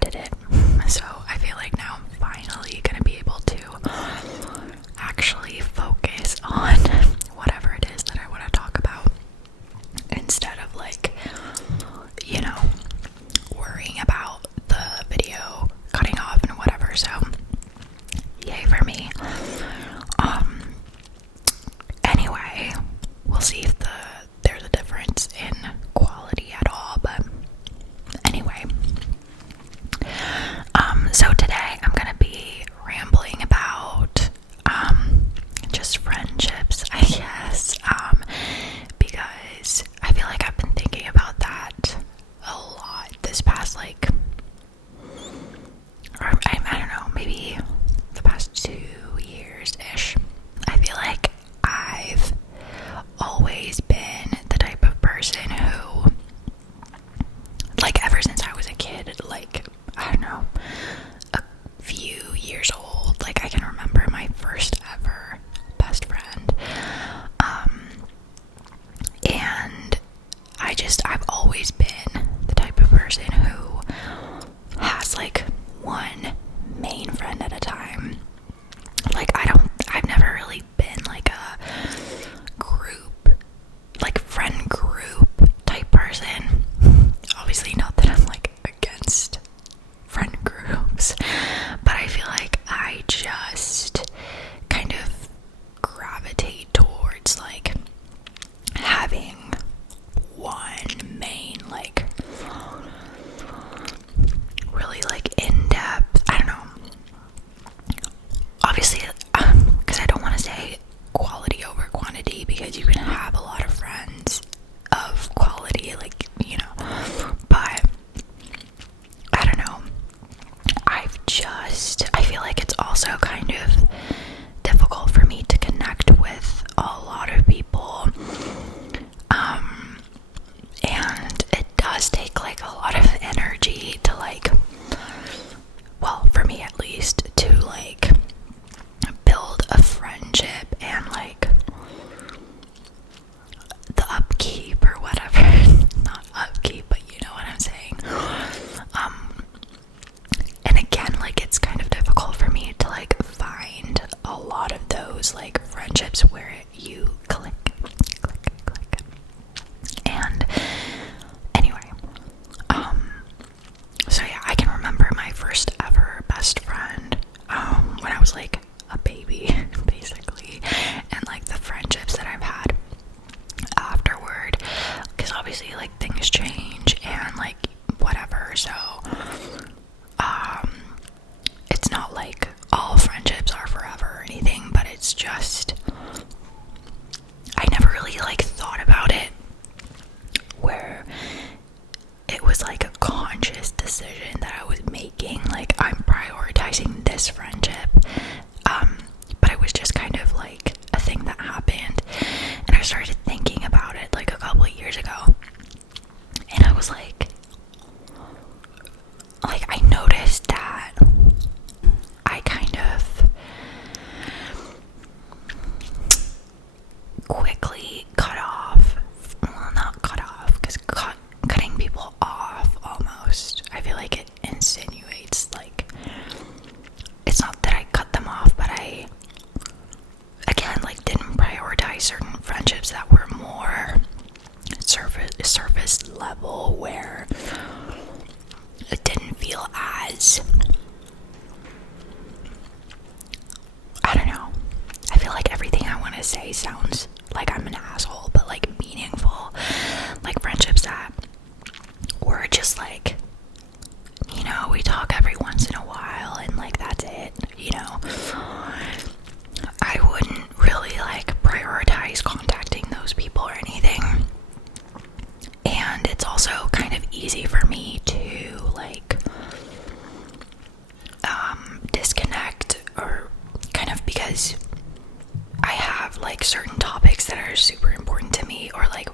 I did it. So I feel like now I'm finally gonna be able to actually focus on whatever it is that I want to talk about, instead of like, you know, worrying about the video cutting off and whatever. So yay for me. Anyway, we'll see if there's a difference in quality at all, but anyway. So today I'm gonna be rambling about just friendships, I guess, because I feel like I've been thinking about that a lot this past, like, or I don't know, maybe the past 2 years-ish. I feel like I've always been the type of person who, like, ever since I was a kid, like, I don't know, a few years old, like, I can remember my first ever best friend, and I've always been the type of person who has, like, one main friend at a time. Like, I've never really been, like, a group, like, friend group type person. Obviously, not that I'm, like, against friend groups, but I feel like I just kind of gravitate towards, like, having one main, like, really, like, in-depth, I don't know, obviously, because I don't want to say quality over quantity, because you can have a lot of friends of quality, like, you know, but I don't know, I feel like it's also kind of difficult for me to connect with a lot of people, and it does take, like, a lot of energy to, like, well, for me at least, to, like, build a friendship, and, like, the upkeep or whatever, not upkeep, but you know what I'm saying. And again, like, it's kind of difficult for me to, like, find a lot of those, like, friendships where you click. And anyway, so yeah, I can remember my first ever best friend, when I was, like, a baby, basically, and, like, the friendships that I've had afterward, because obviously, like, things change, and, like, whatever, so, it's not like all friendships are forever or anything, but it's just, I never really, like, thought about it where it was, like, a conscious decision that I was making, like, I'm prioritizing this friendship, but it was just kind of, like, a thing that happened, and I started thinking about it, like, a couple of years ago, and I was like, I noticed that I kind of quickly cut off, well, not cut off, because cutting people off, almost, I feel like it insinuates, like, it's not that I cut them off, but I, again, like, didn't prioritize certain friendships that were more surface level, where it didn't feel as, I don't know, I feel like everything I want to say sounds like I'm an asshole, but, like, meaningful, like, friendships that were just, like, you know, we talk every once in a while, and, like, that's it, you know, I wouldn't really, like, prioritize contacting those people or anything, and it's also kind of easy for me to, like, disconnect, or kind of, because I have, like, certain topics that are super important to me, or, like,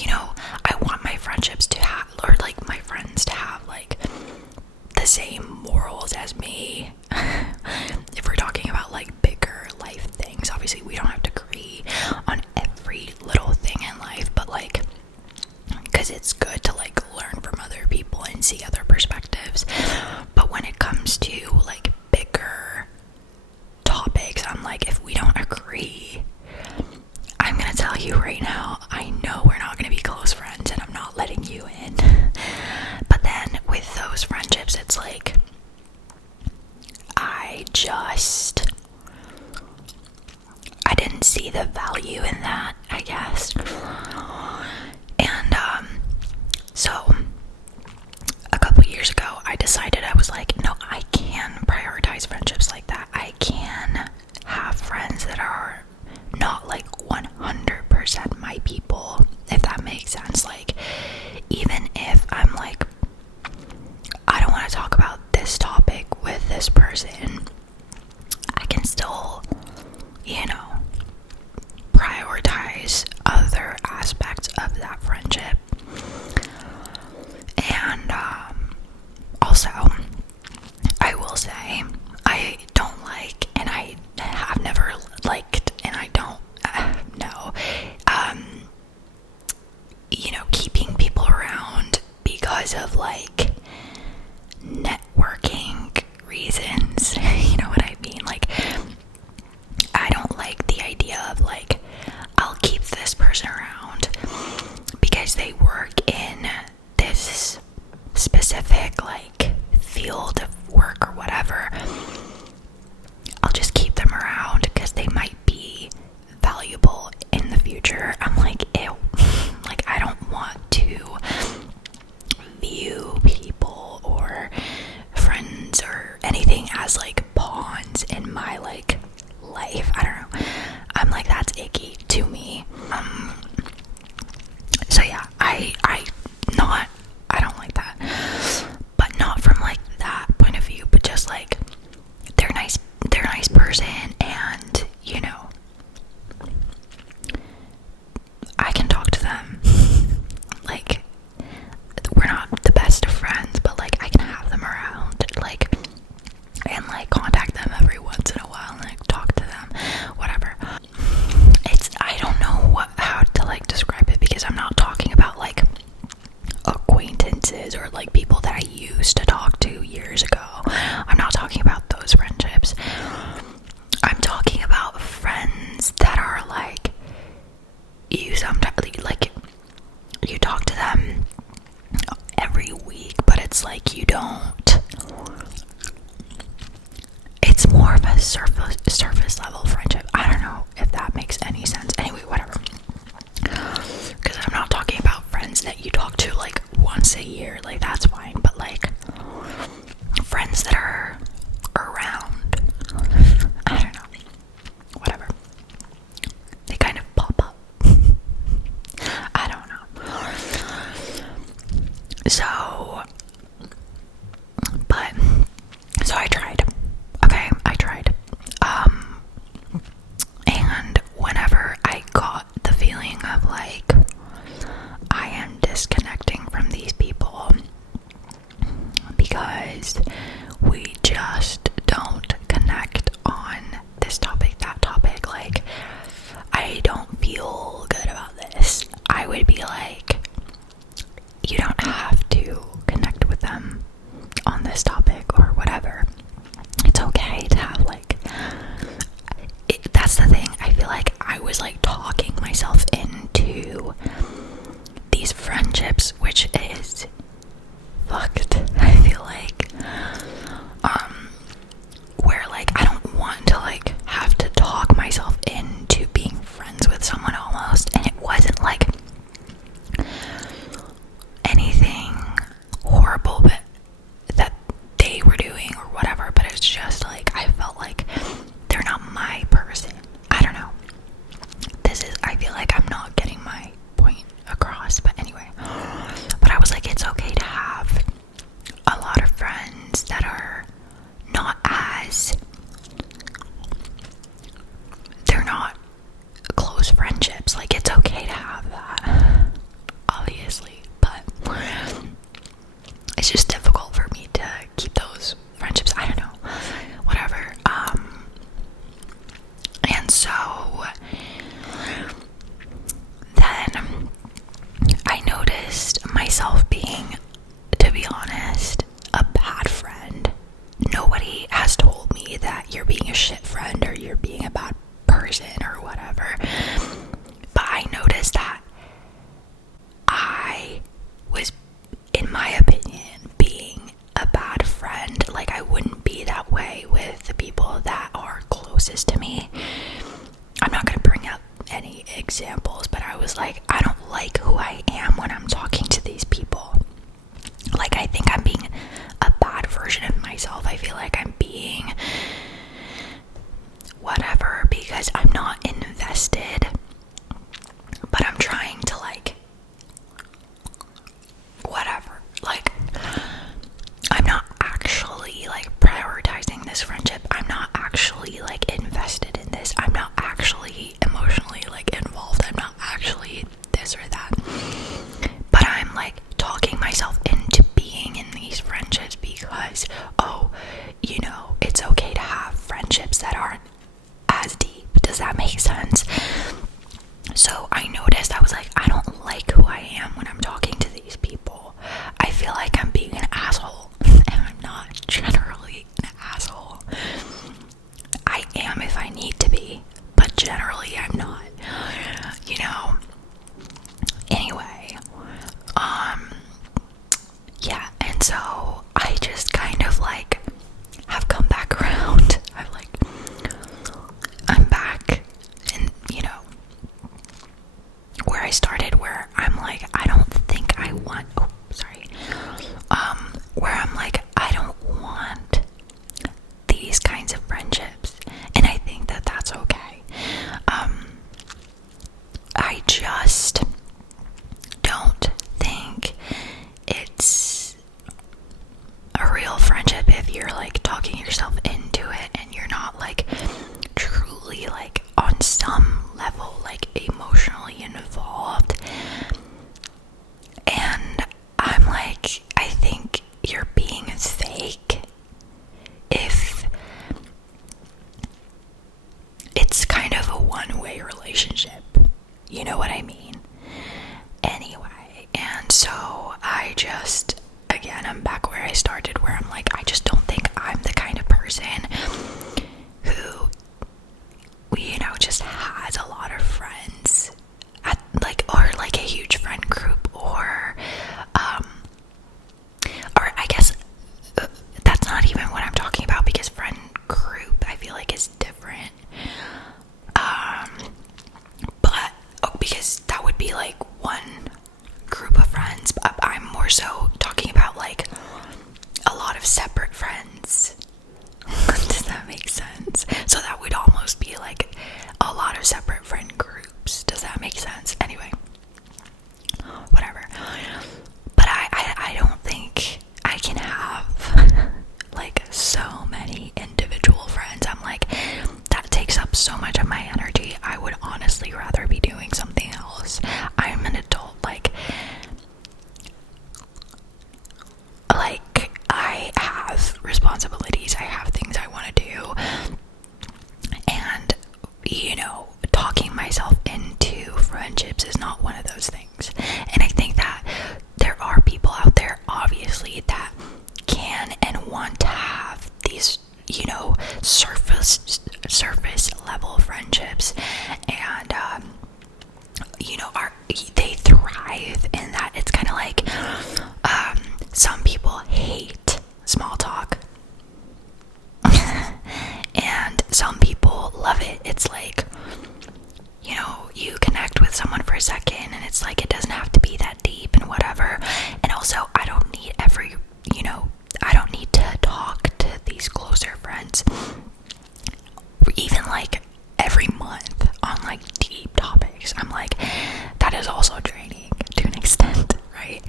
you know, I want my friendships to have, or, like, my friends to have, like, the same morals as me. If we're talking about, like, bigger life things, obviously we don't have to agree on every little thing in life, but, like, because it's good to, like, learn from other people and see other perspectives, but like field of work or whatever, I'll just keep them around because they might be valuable in the future. I'm like, ew. Like, I don't want to view people or friends or anything as like pawns in my like life. I don't know. I'm like, that's icky to me. So yeah, I don't like that. But not from like that point of view, but just like they're a nice person, and you know, I can talk to them. Like, we're not the best of friends, but like I can have them around, like, and like contact them every once in a while and like talk to them, whatever. I don't know how to like describe it, because I'm not talking about like acquaintances or like people that I used to talk to years ago. I'm not talking about those friendships. I'm talking about friends that are like, you sometimes like, you talk to them every week, but it's like you don't, it's more of a surface level friendship. I don't know if that makes any sense. Anyway, whatever. Because I'm not talking about friends that you talk to like once a year, like that's fine, but like friends that are around, I don't know, whatever, they kind of pop up. I don't know. So I tried. Okay, I tried. And whenever I got the feeling of like, I am disconnecting from these people because we just don't connect on this topic, that topic, like, I don't feel good about this, I would be like, you don't have to connect with them on this topic or whatever. It's okay to have like, that's the thing. I feel like I was like talking myself into these friendships, which is fucked. I feel like, where like I don't want to like have to talk myself into being friends with someone almost, and it wasn't like anything horrible but that they were doing or whatever, but it's just like I felt like they're not my person. I don't know. I feel like I'm not getting my point across, but anyway. But I was like, it's okay to have a lot of friends that are not as, they're not close friendships. Like, it's okay to have that, obviously, but it's just difficult for me to keep those friendships. I don't know, whatever. And so then I noticed myself being, to be honest, a bad friend. Nobody has told me that you're being a shit friend or you're being a bad person or whatever, but I noticed that I was, in my opinion, being a bad friend. Like, I wouldn't be that way with the people that are closest to me. I'm not gonna bring up any examples, but I was like, I don't like who I am when I'm talking to these people. Like, I think I'm being a bad version of myself. I feel like I'm being whatever because I'm not invested, but I'm trying to like, whatever, like, I'm not actually like prioritizing this friendship. I'm not actually like invested in this. I'm not actually emotionally like involved. I'm not actually this or that, but I'm like talking myself into being in these friendships because, oh, you know, it's okay to have friendships that aren't as deep. Does that make sense? So I noticed, I was like, I don't like who I am when I'm talking to these people. I feel like I'm being an asshole, and I'm not generally an asshole. I am if I need to be, but generally I'm not, you know? Anyway, yeah, and so I talking yourself into it and you're not like truly like on some level like emotionally involved. And I'm like, I think you're being fake if it's kind of a one-way relationship. You know what I mean? Anyway, and so I just, again, I'm back where I started, where I'm like, I just don't think I'm the kind of person who, you know, just has a lot of friends, or like a huge friend group, or I guess that's not even what I'm talking about, because friend group I feel like is different. But because that would be like one group of friends, but I'm more so talking about like a lot of separate friends. Does that make sense? So that would almost be like a lot of separate friend groups. Does that make sense? Anyway, whatever. But I don't think I can have like so many individual friends. I'm like, that takes up so much of my energy. I would honestly rather be doing something else. I'm an adult. Like I have responsibilities. I have things I want to do. And, you know, talking myself into friendships is not one of those things. And I think that there are people out there, obviously, that can and want to have these, you know, surface level friendships, and you know, they thrive in that. It's kind of like some people hate small talk and some people love it. It's like, you know, you connect with someone for a second and it's like, it doesn't have to be that deep and whatever. And also, I don't need I don't need to talk to these closer friends even like every month on like deep topics. I'm like, that is also draining to an extent, right?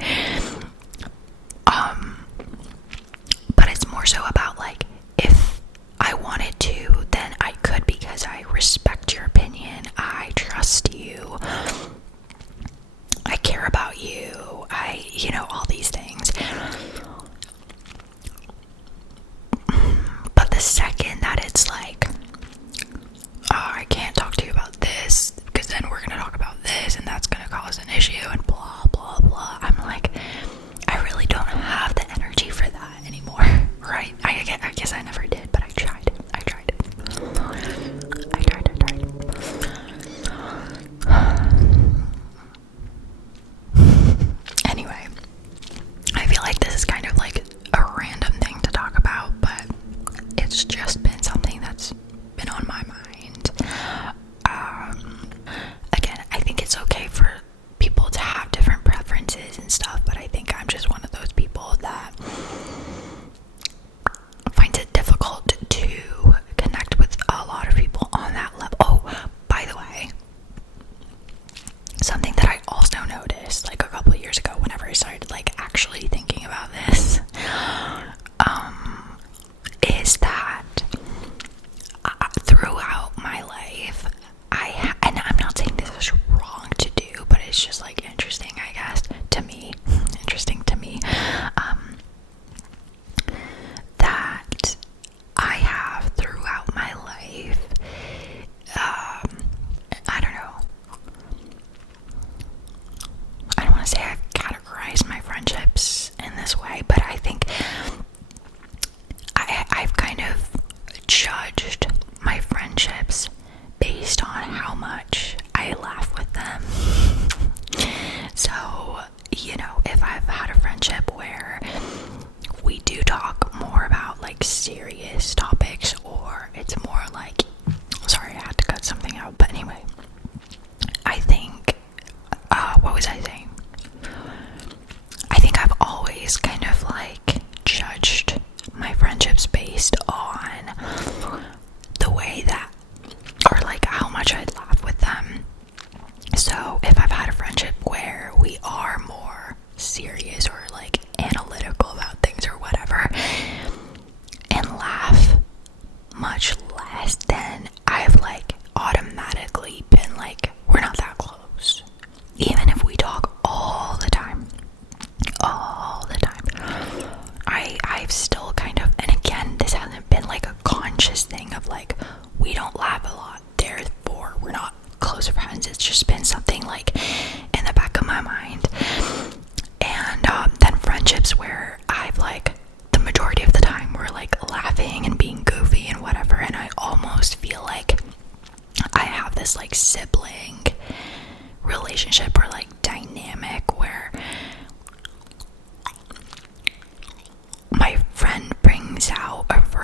But it's more so about like, if I wanted to, then I could, because I respect your opinion, I trust you, I care about you, you know, all these things. But the second that it's like, oh, I can't talk to you about this because then we're gonna talk about this and that's gonna cause an issue and blah blah blah, I'm like, I really don't have the energy for that anymore, right? I guess I never did, but I tried. Anyway, I feel like this is kind of like a random thing to talk about, but it's just been something that's been on my mind. Again, I think it's okay for people to have different preferences and stuff, but I think I'm just one of those people that finds it difficult to connect with a lot of people on that level. Oh, by the way, something that I also noticed like a couple of years ago, whenever I started like actually thinking about this, is that throughout my life, and I'm not saying this is wrong to do, but it's just like interesting, I guess, to me, that I have throughout my life, I don't know, I don't want to say I've categorized my friendships in this way, but I think I've kind of judged my friendships based on how much I laugh with them. So, you know, if I've had a friendship where we do talk more about like serious topics, or it's more like, sorry, I had to cut something out, but anyway, I think, what was I saying? I think I've always kind of like judged my friendships based on the way that, or like how much I'd laugh with them. So if I've had a friendship where we are more serious or like analytical about things or whatever, and laugh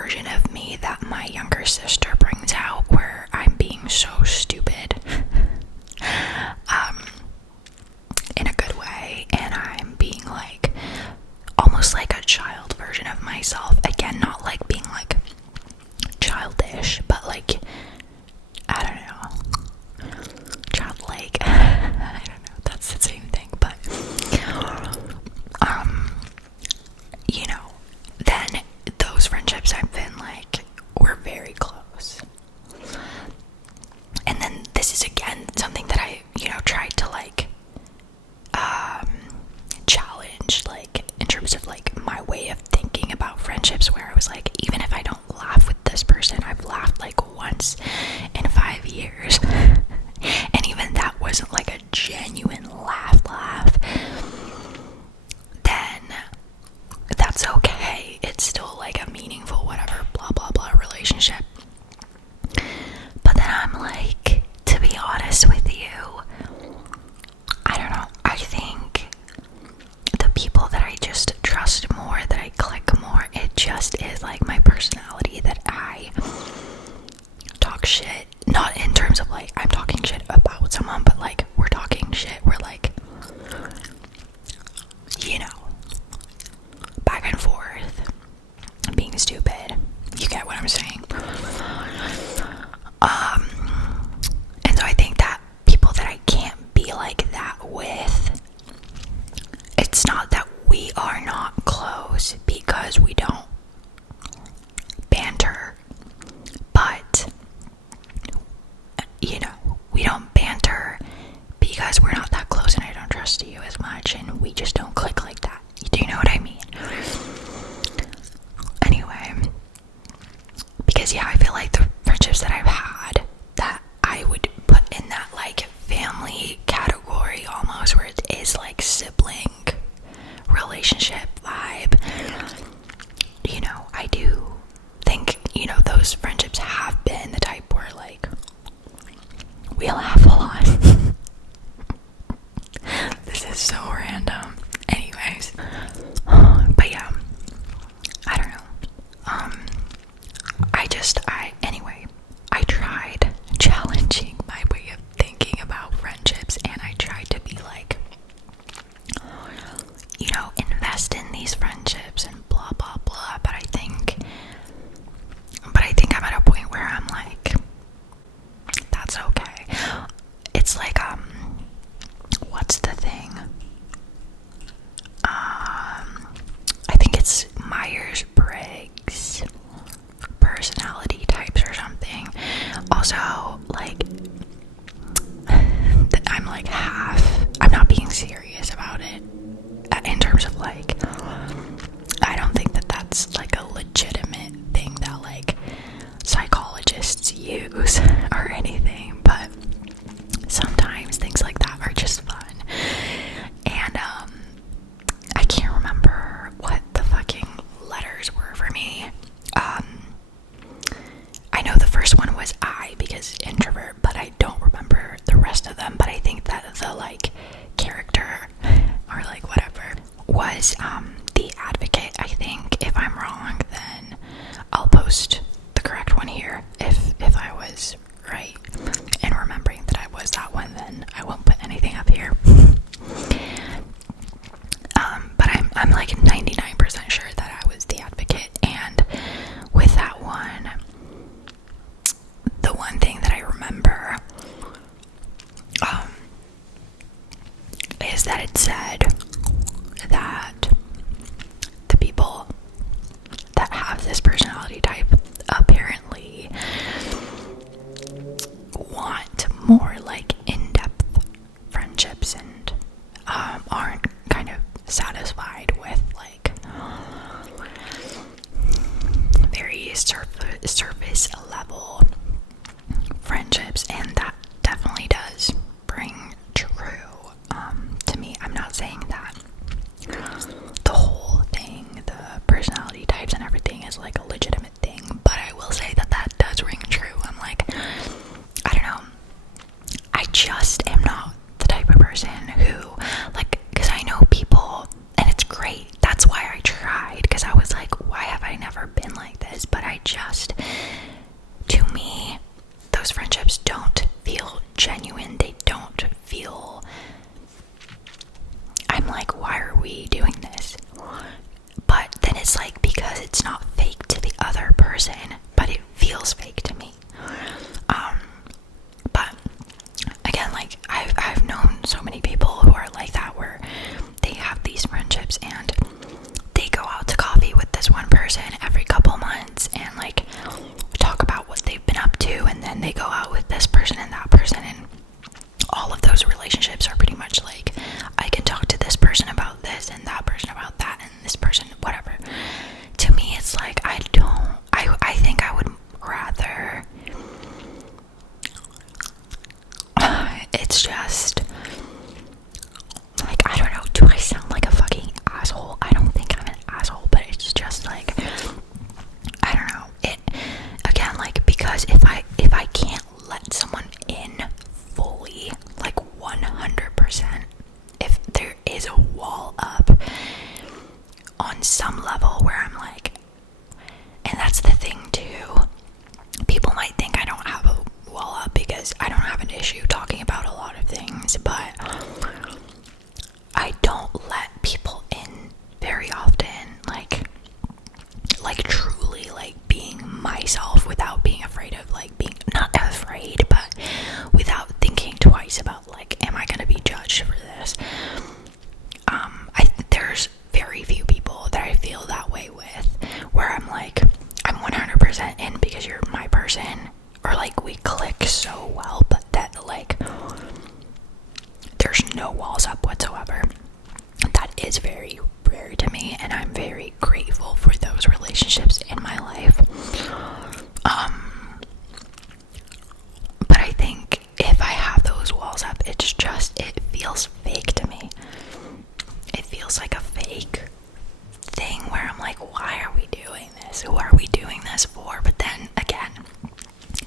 version of me that my younger sister brings out where I'm being so stupid in a good way, and I'm being like almost like a child version of myself. Again, not like being like childish, but like, I don't know, childlike. I don't know, that's the same thing, but you know, then those friendships I've been like, we're very close. And then this is again something that I, you know, tried to like challenge, like in terms of like my way of thinking about friendships, where I was like, even if I don't laugh with this person, I've laughed like once in 5 years and even that wasn't like a genuine laugh, then that's okay. It's still like a meaningful whatever blah blah blah relationship. But then I'm like, to be honest with you, I don't know, I think the people that I just trust more, that I click more, it just is like my personality, that I talk shit, not in terms of like I'm talking shit about someone, but like we're talking shit, we're like, you know, back and forth, being stupid, you get what I'm saying. And so I think that people that I can't be like that with, it's not that we are not close because we don't banter, but you know, we don't banter because we're not that close and I don't trust you as much and we just don't click like that. Do you know what I mean? Anyway, because yeah, I feel like the friendships that I've had that I would put in that like family category almost, where it is like sibling relationship vibe, you know, I do think, you know, those friendships have been the type where like we laugh a lot. This is so random. Anyways, but yeah, I don't know. I tried challenging my way of thinking about friendships, and I tried to be like, you know, invest in these friendships and blah blah blah, but I think I'm at a point where I'm like, that's okay. It's like, what's the thing? I think it's Myers-Briggs personality types or something. Also, like, I'm like I'm not being serious about it in terms of like, I don't think that that's like a legitimate thing that like psychologists use or anything, but sometimes things like that are just fun. And I can't remember what the fucking letters were for me. I know the first one was I, because introvert, but I don't remember the rest of them. But I think that the like character or like whatever was the advocate. I think if I'm wrong, then I'll post the correct one here. If I was right in remembering that I was that one, then I won't put anything up here. But I'm like 99% sure that I was the advocate, and with that one, the one thing that I remember is that it said that the people that have this personality type apparently want more like in-depth friendships and aren't kind of satisfied with like very surface level friendships, and that definitely does bring true to me. I'm not saying that the whole thing, the personality types and everything, is like a legitimate thing, but I will say that that does ring true. I'm like, I don't know, I just am not the type of person who, like, because I know people, and it's great, that's why I tried, because I was like, why have I never been like this? But I just, to me, those friendships don't feel genuine. They don't feel, I'm like, why are we doing this? But then it's like, because it's not fake to the other person, but it feels fake to me. But again, like, I've known so many people who are like that, where they have these friendships and they go out to coffee with this one person every couple months and like talk about what they've been up to, and then they go out with this person and that person, and all of those relationships are pretty much like, I can talk to this person about this and that person about that and this person whatever. To me, it's like, I think I would rather, it's just like, I don't know, do I sound like a fucking asshole? I don't think I'm an asshole, but it's just like, I don't know, it, again, like, because if I can't let someone in fully, like 100%, if there is a wall up on some level where I'm like, and that's the thing too, people might think I don't have a wall up because I don't have an issue talking about a lot of things, but I don't let people in very often, like truly, like, being myself without being afraid of, like, being, not afraid, but without thinking twice about, like, am I gonna be judged for this? There's very few people that I feel that way with, where I'm like, I'm 100% in because you're my person, or like we click so well, but that, like, there's no walls up whatsoever. That is very rare to me, and I'm very grateful for those relationships in my life. But I think if I have those walls up, it's just, it feels fake to me. It feels like a fake thing where I'm like, why are we doing this? Who are we doing this for? But then again,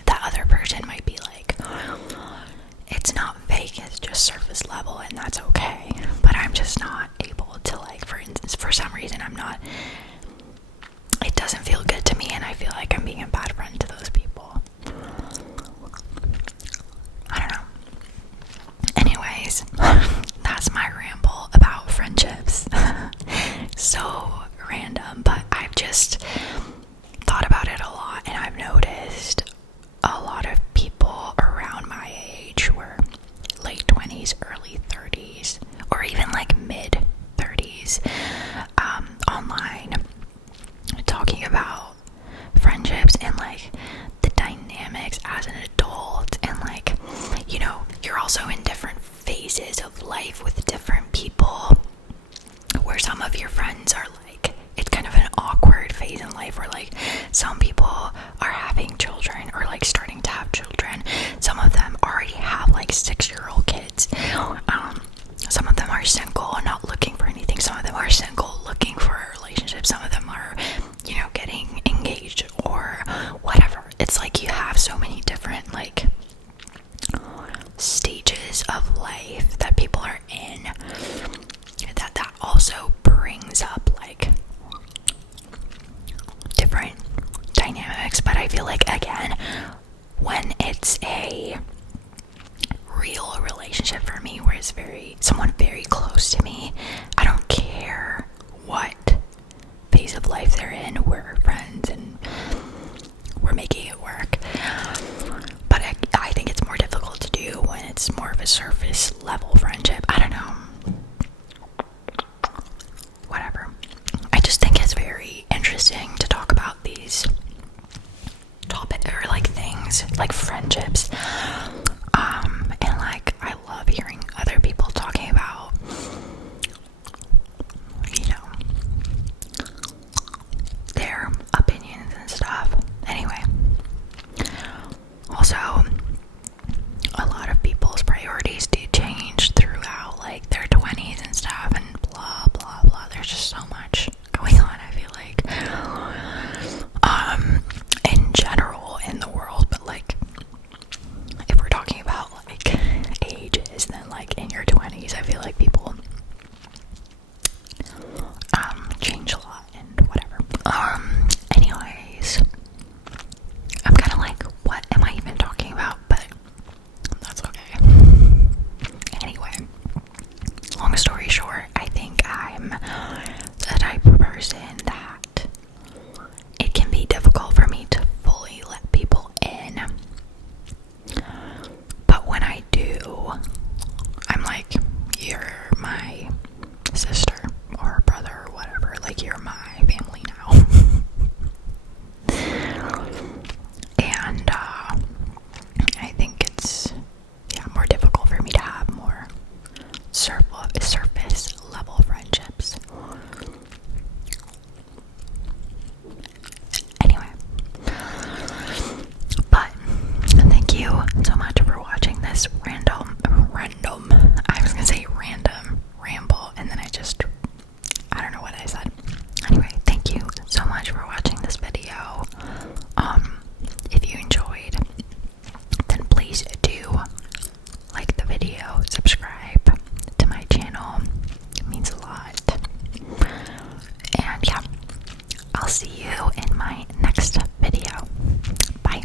that other person might be like, it's not fake, it's just surface level, and that's okay. But I'm just not able to, like, for instance, for some reason, it doesn't feel good to me, and I feel like I'm being a bad friend to those people. I don't know. Anyways, that's my ramble about friendships. So random, but I've just thought about it a lot, and I've noticed a lot of people around my age, were late 20s, early 30s, or even like mid 30s, online, talking about friendships and like the dynamics as an adult, and like, you know, you're also in different phases of life with different people, where some of your friends are like, it's kind of an awkward phase in life where like some people are having children or like starting to have children. Some of them already have like 6-year-old kids. Some of them are single and not looking for anything. Some of them are single looking for a relationship. Some of them are, you know, getting engaged or whatever. It's like you have so many different like stages of life that people are in, that also brings up like different dynamics. But I feel like, again, when it's a real relationship for me, where it's someone very close to me, I don't care what phase of life they're in, we're friends and we're making it work. But I think it's more difficult to do when it's more of a surface level friendship. I don't know. Whatever. I just think it's very interesting to talk about these topics, or like things like friendships. And like, I love hearing other people talking about, you know, their opinions and stuff. Anyway, also, a lot of people's priorities do change throughout like their 20s and stuff, and blah blah blah. There's just so much going on, I feel like, in general in the world, but like I'll see you in my next video. Bye.